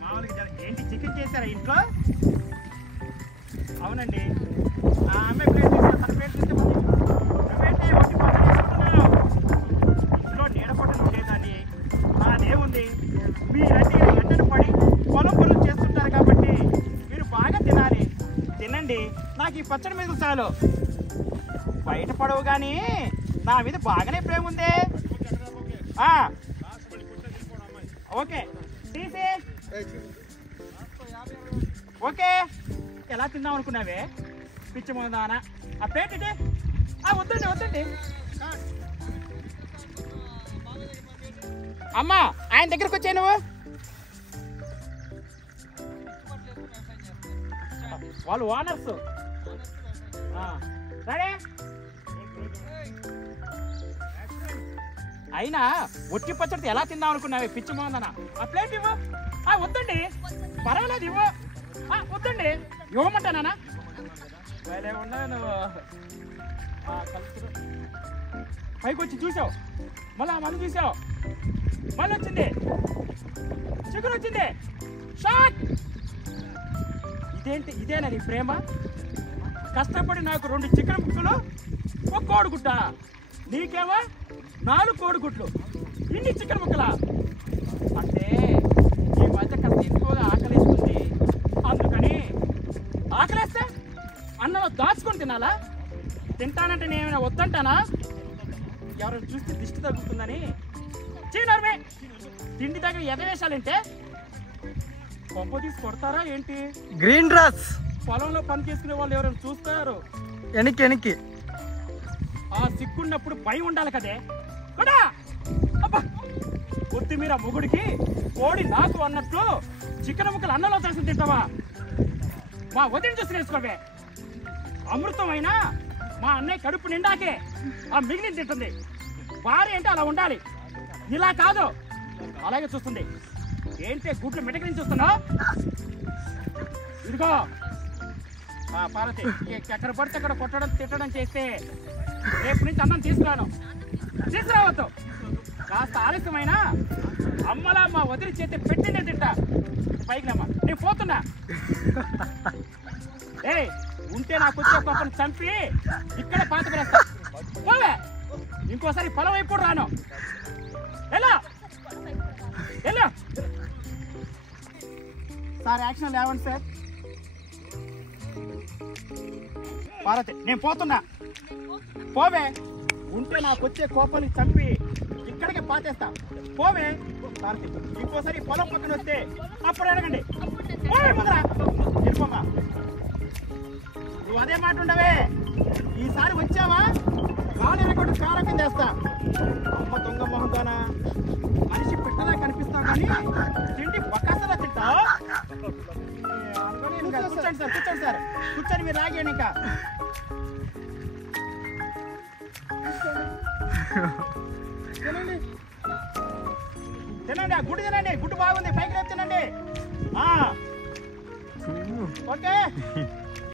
మామూలుగా ఏంటి చికెన్ చేశారా ఇంట్లో? అవునండి. అమ్మాయి ప్లేట్ తీసుకో, తన ప్లేట్ తీసుకో. ఇంట్లో నీడ పట్టడం లేదండి. అదేముంది, మీరంటే ఎండను పడి పొలం పనులు చేస్తుంటారు కాబట్టి మీరు బాగా తినాలి. తినండి. నాకు ఈ పచ్చడి మీద చాలు. బయట పడవు కానీ నా మీద బాగానే ప్రేమ ఉంది. ఓకే తీసి ఓకే. ఎలా తిందాం అనుకున్నావే పిచ్చి మొదదానా? ఆ ప్లేట్ ఇటే. వద్దండి వద్దండి అమ్మా, ఆయన దగ్గరకు వచ్చాయి నువ్వు. వాళ్ళు ఓనర్స్. సరే అయినా ఒట్టి పచ్చడి ఎలా తిందాం అనుకున్నావే పిచ్చి మొదన? ఆ ప్లేట్ ఇవ్వు. వద్దండి పర్వాలేదు ఇవ్వు. వద్దండి ఇవ్వమంటానా? సరే ఉన్నా నువ్వు పైకి వచ్చి చూసావు, మళ్ళీ చూసావు, మళ్ళీ వచ్చింది చికెన్ వచ్చింది. షాట్. ఇదేనా నీ ప్రేమ? కష్టపడి నాకు 2 చికెన్ ముక్కలు, 1 కోడిగుడ్డ. నీకేమో 4 కోడిగుడ్లు, ఇన్ని చికెన్ ముక్కలా? అంటే ఈ మధ్య కాస్త ఎక్కువగా ఆకలిస్తుంది. అందుకని ఆకలేస్తే అన్నంలో దాచుకొని తినాలా? తింటానంటే నేనేమైనా వద్దంటానా? ఎవరైనా చూస్తే దిష్టి తగ్గుతుందని. చీనర్మే తిండి దగ్గర ఎదవేశాలంటే కొంప తీసి కొడతారా ఏంటి? గ్రీన్ డ్రెస్ పొలంలో పని చేసుకునే వాళ్ళు ఎవరైనా చూస్తారు. ఎనికి ఆ సిగ్గున్నప్పుడు భయం ఉండాలి కదే. కొత్తిమీర మొగుడికి కోడి నాకు అన్నట్లు చికెన్ ముక్కలు అన్నంలో చేసి తింటావా? మా వదిన చూసి నేర్చుకోవే. అమృతమైనా మా అన్నయ్య కడుపు నిండాకే ఆ మిగిలిన తింటుంది. భార్య అంటే అలా ఉండాలి, ఇలా కాదు. అలాగే చూస్తుంది. ఏంటి గుడ్లు మెటకరించి చూస్తున్నావు? ఇదిగో పార్వతి, ఎక్కడ పడితే అక్కడ కొట్టడం తిట్టడం చేస్తే రేపు నుంచి అన్నం తీసుకురావద్దు. కాస్త ఆలస్యమైనా అమ్మలా మా వదిలి చేతి పెట్టినే తింటా. పైకినమ్మా నేను పోతున్నా. ఉంటే నాకు వచ్చే పాపను చంపి ఇక్కడ పాత పడేస్తా. పోవే, ఇంకోసారి పొలం వైపు రాను. ఎలా సార్ యాక్షన్ లేవండి సార్. పార్వతి నేను పోతున్నా. పోవే, ఉంటే నాకు వచ్చే కోపాన్ని చంపి ఇక్కడికి పాతేస్తా. పోవే పార్వతి, ఇంకోసారి పొలం పక్కన వస్తే అప్పుడు అడగండి. పోవే ముందరా, వెళ్ళిపోమ్మా. నువ్వు అదే మాట ఉండవే. ఈసారి వచ్చావా కాలు కొట్టి కారం కింద వేస్తా. అమ్మ దొంగ మొహంతోనా మనిషి పెట్టలా కనిపిస్తావు కానీ తిండి బకాసలా తింటావు. కూర్చోండి సార్ కూర్చొని మీరు లాగేయండి. ఇంకా తినండి, ఆ గుడ్డు తినండి. గుడ్డు బాగుంది, పైకి రేపు తినండి. ఓకే.